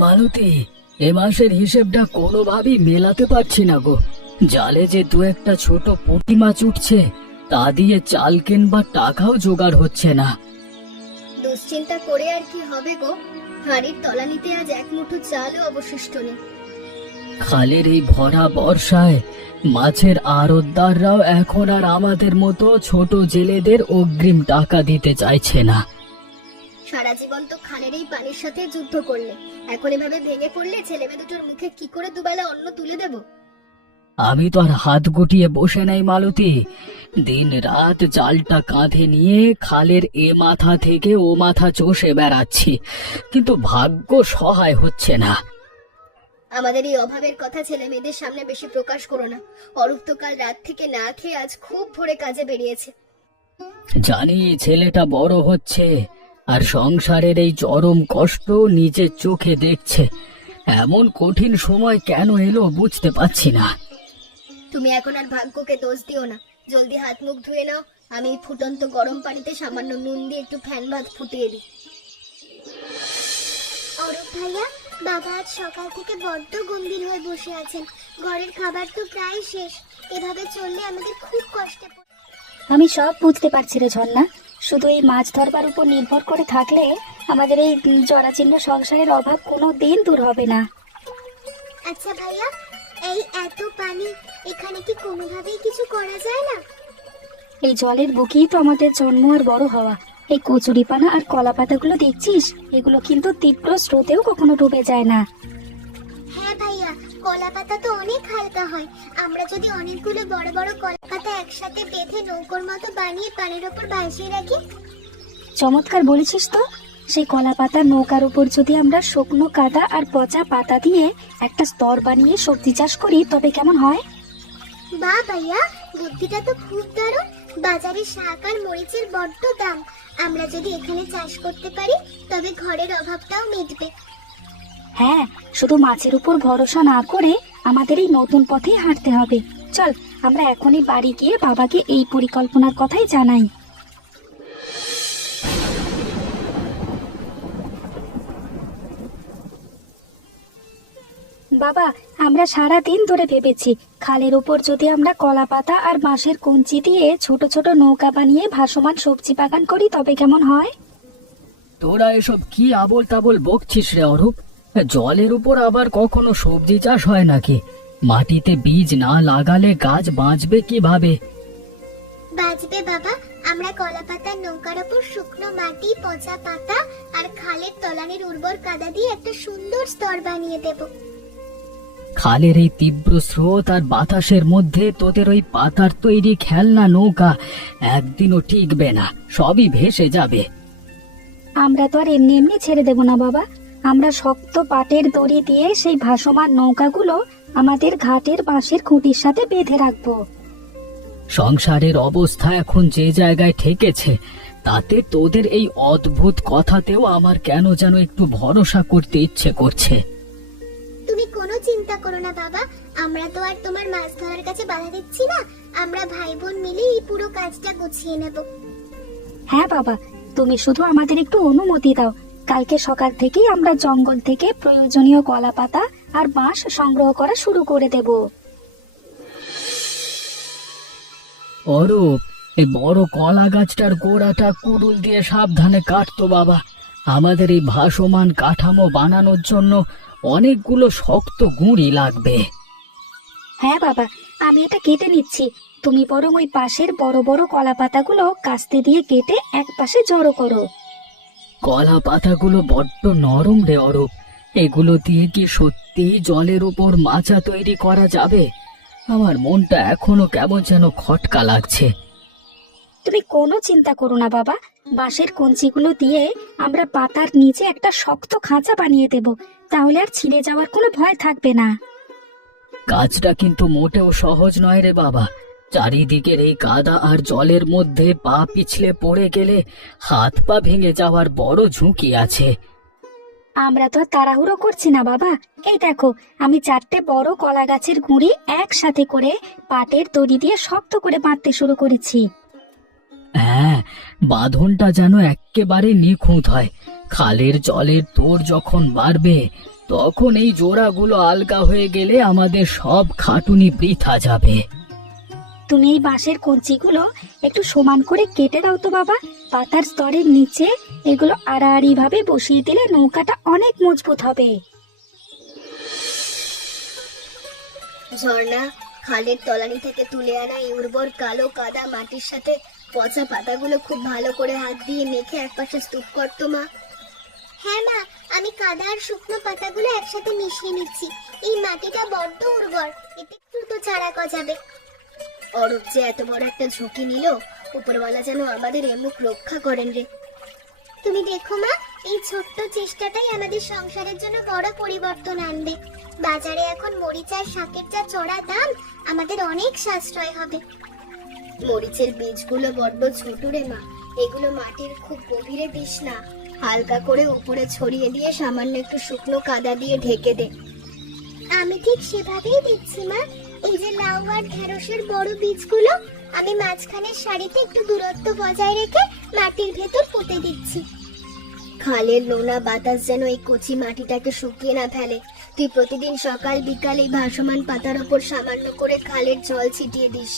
মালতী, এ মাসের হিসেবটা কোনোভাবেই মেলাতে পারছি না গো। জালে যে দু একটা ছোট পুঁটি মাছ উঠছে, তা দিয়ে চাল কিনবার টাকাও জোগাড় হচ্ছে না। দুশ্চিন্তা করে আর কি হবে গো, হাড়ির তলানিতে আজ এক মুঠো চালও অবশিষ্ট নেই। খালের এই ভরা বর্ষায় মাছের আড়তদাররাও এখন আর আমাদের মতো ছোট জেলেদের অগ্রিম টাকা দিতে চাইছে না। সারা জীবন তো খালের এই পানির সাথে যুদ্ধ করলে, এখন এভাবে ভেঙে পড়লে ছেলেমেয়ে দুটোর মুখে কি করে দুবেলা অন্ন তুলে দেব? আমি তো আর হাত গুটিয়ে বসে নাই মালতী। দিন রাত জালটা কাঁধে নিয়ে খালের এ মাথা থেকে ও মাথা চষে বেড়াচ্ছি, কিন্তু ভাগ্য সহায় হচ্ছে না। আমাদের এই অভাবের কথা ছেলে মেয়েদের সামনে বেশি প্রকাশ করো না। অরূপ তো কাল রাত থেকে না খেয়ে আজ খুব ভোরে কাজে বেরিয়েছে। জানি ছেলেটা বড় হচ্ছে আর সংসারের এই চরম কষ্ট নিজের চোখে দেখছে। এমন কঠিন সময় কেন এলো বুঝতে পারছি না। তুমি এখন আর ভাগ্যকে দোষ দিও না, জলদি হাত মুখ ধুয়ে নাও। আমি ফুটন্ত গরম পানিতে সামান্য নুন দিয়ে একটু ফ্যান ভাত ফুটিয়ে দিই। অরূপ ভাইয়া, বাবা আজ সকাল থেকে বড্ড গম্ভীর হয়ে বসে আছেন। ঘরের খাবার তো প্রায় শেষ, এভাবে চললে আমাদের খুব কষ্টে আমি সব বুঝতে পারছি রে ঝর্ণা। শুধু এই মাছ ধরবার উপর নির্ভর করে থাকলে আমাদের এই জরাচীর্ণ সংসারের অভাব কোনো দিন দূর হবে না। আচ্ছা ভাইয়া, এই এত পানি, এখানে কি কোনোভাবেই কিছু করা যায় না? এই জলের বুকেই তো আমাদের জন্ম আর বড় হওয়া। এই কচুরিপানা আর কলা পাতাগুলো দেখছিস, এগুলো কিন্তু তীব্র স্রোতেও কখনো ডুবে যায় না। হ্যাঁ ভাইয়া, কলা পাতা তো অনেক হালকা হয়। আমরা যদি অনেকগুলো বড় বড় কলা পাতা একসাথে বেঁধে নৌকোর মতো বানিয়ে পানির ওপর ভাসিয়ে রাখি। চমৎকার বলেছিস তো। সেই কলা পাতা নৌকার উপর যদি আমরা শুকনো কাদা আর পচা পাতা দিয়ে একটা স্তর বানিয়ে সবজি চাষ করি, তবে কেমন হয়? বাহ ভাইয়া, বুদ্ধিটা তো খুব দারুণ। বাজারে শাক আর মরিচের বড্ড দাম, আমরা যদি এখানে চাষ করতে পারি তবে ঘরের অভাবটাও মিটবে। হ্যাঁ, শুধু মাছের উপর ভরসা না করে আমাদের এই নতুন পথেই হাঁটতে হবে। চল, আমরা এখনই বাড়ি গিয়ে বাবাকে এই পরিকল্পনার কথাই জানাই। বাবা, আমরা সারা দিন ধরে ভেবেছি খালের উপর যদি আমরা কলা পাতা আর বাঁশের কঞ্চি দিয়ে ছোট ছোট নৌকা বানিয়ে ভাসমান সবজি বাগান করি, তবে কেমন হয়? তোরা এসব কি আবোল তাবোল বকছিস রে অরূপ? জলের উপর আবার কখনো সবজি চাষ হয় নাকি? মাটিতে বীজ না লাগালে গাছ বাঁচবে কিভাবে? বাঁচবে বাবা, আমরা কলা পাতার নৌকার ওপর শুকনো মাটি, পচা পাতা আর খালের তলানির উর্বর কাদা দিয়ে একটা সুন্দর স্তর বানিয়ে দেব। খালের এই তীব্র স্রোত আর বাতাসের মধ্যে তোদের ওই পাতার তৈরি খেলনা নৌকা একদিনও টিকবে না, সবই ভেসে যাবে। আমরা তো আর এমনি এমনি ছেড়ে দেব না বাবা। আমরা শক্ত পাটের দড়ি দিয়ে সেই ভাসমান নৌকাগুলো আমাদের ঘাটের বাঁশের খুঁটির সাথে বেঁধে রাখবো। সংসারের অবস্থা এখন যে জায়গায় ঠেকেছে, তাতে তোদের এই অদ্ভুত কথাতেও আমার কেন যেন একটু ভরসা করতে ইচ্ছে করছে। তুমি কোনো চিন্তা করো না বাবা, আমরা তো আর তোমার মাছ ধরার কাছে বাধা দিচ্ছি না। আমরা ভাই বোন মিলে এই পুরো কাজটা গুছিয়ে নেব। হ্যাঁ বাবা, তুমি শুধু আমাদের একটু অনুমতি দাও। কালকে সকাল থেকেই আমরা জঙ্গল থেকে প্রয়োজনীয় কলা পাতা আর বাঁশ সংগ্রহ করা শুরু করে দেব। অরূপ, এই বড় কলা গাছটার গোড়াটা কুড়ুল দিয়ে সাবধানে কাটতো বাবা। আমাদের এই ভাসমান কাঠামো বানানোর জন্য অনেকগুলো শক্ত গুঁড়ি লাগবে। হ্যাঁ বাবা, আমি এটা কেটে নিচ্ছি। তুমি বরং ওই পাশের বড় বড় কলা পাতাগুলো কাস্তে দিয়ে কেটে এক পাশে জড়ো করো। কলা পাতাগুলো বড্ড নরম রে অরূপ, এগুলো দিয়ে কি সত্যি জলের উপর মাচা তৈরি করা যাবে? আমার মনটা এখনো কেমন যেন খটকা লাগছে। তুমি কোনো চিন্তা করো না বাবা, বাঁশের কঞ্চিগুলো দিয়ে আমরা পাতার নিচে একটা শক্ত খাঁচা বানিয়ে দেব, তাহলে আর ছিঁড়ে যাওয়ার কোনো ভয় থাকবে না। কাজটা কিন্তু মোটেও সহজ নয় রে বাবা। চারিদিকের এই কাদা আর জলের মধ্যে পা পিছলে পড়ে গেলে হাত পা ভেঙে যাওয়ার বড় ঝুঁকি আছে। আমরা তো আর তাড়াহুড়ো করছি না বাবা। এই দেখো, আমি 4টে বড় কলা গাছের গুঁড়ি একসাথে করে পাটের দড়ি দিয়ে শক্ত করে বাঁধতে শুরু করেছি। হ্যাঁ, বাঁধনটা যেন এক্কেবারে নিখুঁত হয়। খালের জলের তোর যখন বাড়বে তখন এই জোড়াগুলো আলগা হয়ে গেলে আমাদের সব খাটুনি বৃথা যাবে। তুমি এই বাঁশের কঞ্চিগুলো একটু সমান করে কেটে দাও তো বাবা। পাতার স্তরের নিচে এগুলো আড়াআড়ি ভাবে বসিয়ে দিলে নৌকাটা অনেক মজবুত হবে। ঝর্ণা, খালের তলানি থেকে তুলে আনা এই উর্বর কালো কাদা মাটির সাথে পচা পাতাগুলো খুব ভালো করে হাত দিয়ে মেখে একপাশে স্তূপ করতো মা। হ্যাঁ মা, আমি কাদা আর শুকনো পাতাগুলো একসাথে মিশিয়ে নিচ্ছি। এই মাটিটা বড্ড উর্বর, এতে দ্রুত চারা গজাবে। অরূপ যে এত বড় একটা ঝুঁকি নিল, উপরওয়ালা যেন আমাদের এমুখ রক্ষা করেন রে। তুমি দেখো মা, এই ছোট্ট চেষ্টাটাই আমাদের সংসারের জন্য বড় পরিবর্তন আনবে। বাজারে এখন মরিচ আর শাকের যা চড়া দাম, আমাদের অনেক সাশ্রয় হবে। মরিচের বীজগুলো বড্ড ছোট রে মা, এগুলো মাটির খুব গভীরে দিস না, হালকা করে উপরে ছড়িয়ে দিয়ে সামান্য একটু শুকনো কাদা দিয়ে ঢেকে দে। আমি ঠিক সেভাবেই দিচ্ছি মা। এই যে লাউ আর ঢেঁড়সের বড় বীজগুলো আমি মাঝখানের সারিতে একটু দূরত্ব বজায় রেখে মাটির ভেতর পুঁতে দিচ্ছি। খালের নোনা বাতাস যেন এই কচি মাটিটাকে শুকিয়ে না ফেলে। তুই প্রতিদিন সকাল বিকাল এই ভাসমান পাতার ওপর সামান্য করে খালের জল ছিটিয়ে দিস।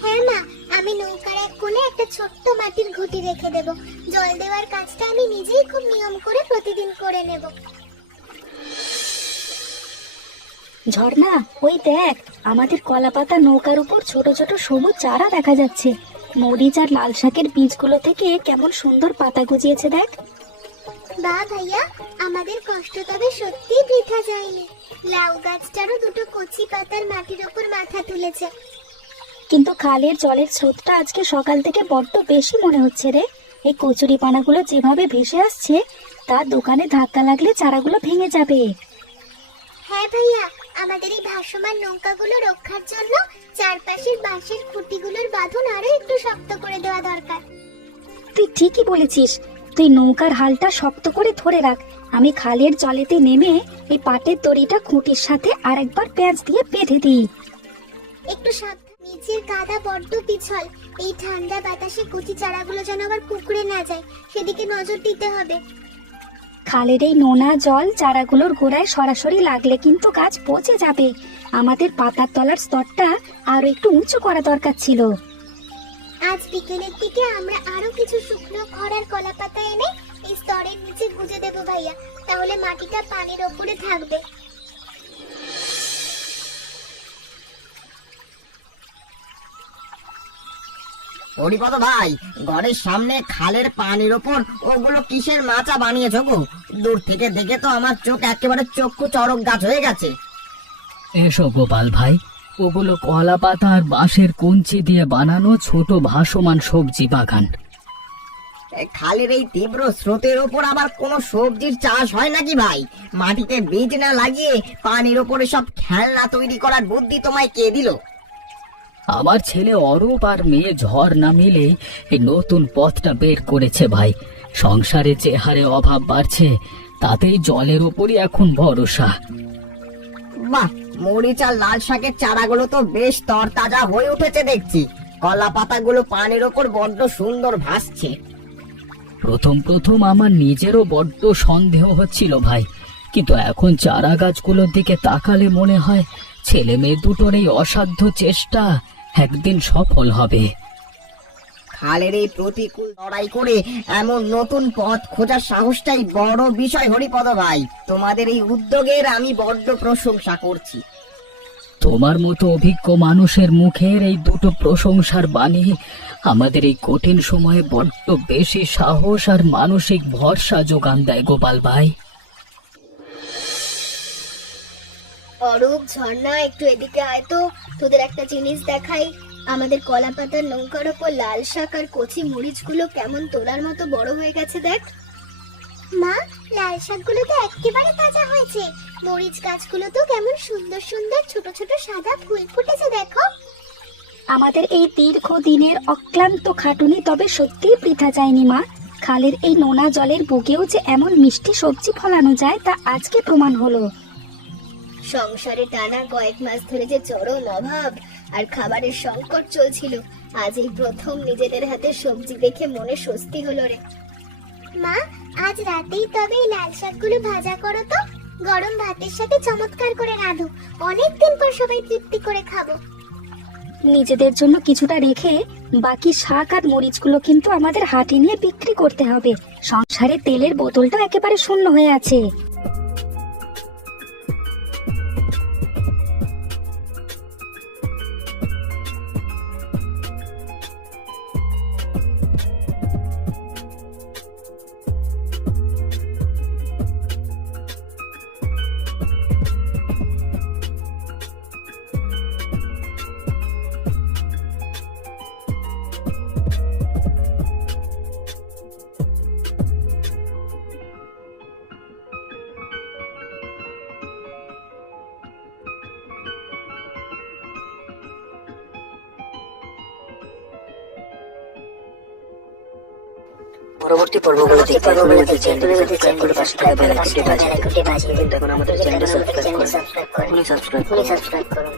হ্যাঁ মা, আমি নৌকার এক কোণে একটা ছোট্ট মাটির ঘুঁটি রেখে দেব। জল দেওয়ার কাজটা আমি নিজেই খুব নিয়ম করে প্রতিদিন করে নেব। ঝর্ণা, ওই দেখ, আমাদের কলাপাতা নৌকার উপর ছোট ছোট সবুজ চারা দেখা যাচ্ছে। মরিচ আর লাল শাকের বীজগুলো থেকে কেমন সুন্দর পাতা গজিয়েছে দেখ। বা ভাইয়া, আমাদের কষ্ট তবে সত্যি বৃথা যায়নি। লাউ গাছটারও দুটো কচি পাতার মাটির ওপর মাথা তুলেছে। কিন্তু খালের জলের স্রোতটা আজকে সকাল থেকে বড্ড বেশি মনে হচ্ছে রে। এই কচুরি পানাগুলো যেভাবে ভেসে আসছে, তার দোকানে ধাক্কা লাগলে চারাগুলো ভেঙে যাবে। হ্যাঁ ভাইয়া, আমাদের এই ভাসমান নৌকাগুলো রক্ষার জন্য চারপাশের বাঁশের খুঁটিগুলোর বাঁধন আরো একটু শক্ত করে দেওয়া দরকার। তুই ঠিকই বলেছিস। তুই নৌকার হালটা শক্ত করে ধরে রাখ, আমি খালের জলেতে নেমে এই পাটের দড়িটা খুঁটির সাথে আরেকবার পেঁচ দিয়ে বেঁধে দিই। একটু সাবধান, নিচের কাদা বড্ড পিছল। এই ঠান্ডা বাতাসে কচি চারাগুলো যেন আবার পুকুরে না যায়, সেদিকে নজর দিতে হবে। খালের এই নোনা জল চারাগুলোর গোড়ায় সরাসরি লাগলে কিন্তু গাছ পচে যাবে। আমাদের পাতার তলার স্তরটা আরো একটু উঁচু করা দরকার ছিল। আজ বিকেলের দিকে আমরা আরো কিছু শুকনো খড় আর কলা পাতা এনে এই স্তরের নিচে গুজে দেবো ভাইয়া, তাহলে মাটিটা পানির ওপরে থাকবে। হরিপদ ভাই, ঘরের সামনে খালের পানির ওপর ওগুলো কিসের মাচা বানিয়েছো গো? দূর থেকে দেখে তো আমার চোখ একেবারে চক্ষু চড়ক গাছ হয়ে গেছে। এসো গোপাল ভাই, ওগুলো কলা পাতা আর বাঁশের কঞ্চি দিয়ে বানানো ছোট ভাসমান সবজি বাগান। খালের এই তীব্র স্রোতের ওপর আবার কোনো সবজির চাষ হয় নাকি ভাই? মাটিতে বীজ না লাগিয়ে পানির ওপরে সব খেলনা তৈরি করার বুদ্ধি তোমায় কে দিল? আমার ছেলে অরূপ আর মেয়ে ঝড় না মিলেই এই নতুন পথটা বের করেছে ভাই। সংসারে যে হারে অভাব বাড়ছে, তাতেই জলের ওপরই এখন ভরসা। বাহ, মরিচ আর লাল শাকের চারাগুলো তো বেশ তরতাজা হয়ে উঠেছে দেখছি। কলা পাতাগুলো পানির ওপর বড্ড সুন্দর ভাসছে। প্রথম প্রথম আমার নিজেরও বড্ড সন্দেহ হচ্ছিল ভাই, কিন্তু এখন চারা গাছগুলোর দিকে তাকালে মনে হয় ছেলে মেয়ে দুটোর এই অসাধ্য চেষ্টা একদিন সফল হবে। খালের এই প্রতিকূল লড়াই করে এমন নতুন পথ খোঁজার সাহসটাই বড় বিষয় হরিপদ ভাই। তোমাদের এই উদ্যোগের আমি বড্ড প্রশংসা করছি। তোমার মতো অভিজ্ঞ মানুষের মুখের এই দুটো প্রশংসার বাণী আমাদের এই কঠিন সময়ে বড্ড বেশি সাহস আর মানসিক ভরসা যোগান দেয় গোপাল ভাই। অরূপ, ঝর্ণা, একটু এদিকে আয় তো, তোদের একটা জিনিস দেখাই। আমাদের কলা পাতার নৌকার ওপর লাল শাক আর কচি মরিচগুলো কেমন তোলার মতো বড় হয়ে গেছে দেখ। মা, লাল শাকগুলো তো একেবারে তাজা হয়েছে। মরিচ গাছগুলো তো কেমন সুন্দর সুন্দর ছোট ছোট সাদা ফুল ফুটেছে দেখো। আমাদের এই দীর্ঘ দিনের অক্লান্ত খাটুনি তবে সত্যিই বৃথা যায়নি মা। খালের এই নোনা জলের বুকেও যে এমন মিষ্টি সবজি ফলানো যায় তা আজকে প্রমাণ হলো। সংসারে টানা কয়েক মাস ধরে যে চরম অভাব আর খাবারের সংকট চলছিল, আজ এই প্রথম নিজেদের হাতে সবজি দেখে মনে স্বস্তি হলো রে। মা, আজ রাতেই তবে এই লাল শাকগুলো ভাজা করো তো, গরম ভাতের সাথে চমৎকার করে রাঁধো, অনেকদিন পর সবাই তৃপ্তি করে খাবো। নিজেদের জন্য কিছুটা রেখে বাকি শাক আর মরিচগুলো কিন্তু আমাদের হাটে নিয়ে বিক্রি করতে হবে। সংসারে তেলের বোতলটা একেবারে শূন্য হয়ে আছে। পরবর্তী পর্বগুলো দেখতে আমাদের চ্যানেলটি সাবস্ক্রাইব করে পাশে থাকা বেল আইকনটি বাজিয়ে দিন। কিন্তু এখন আমাদের চ্যানেলটি সাবস্ক্রাইব করুন। সাবস্ক্রাইব করুন।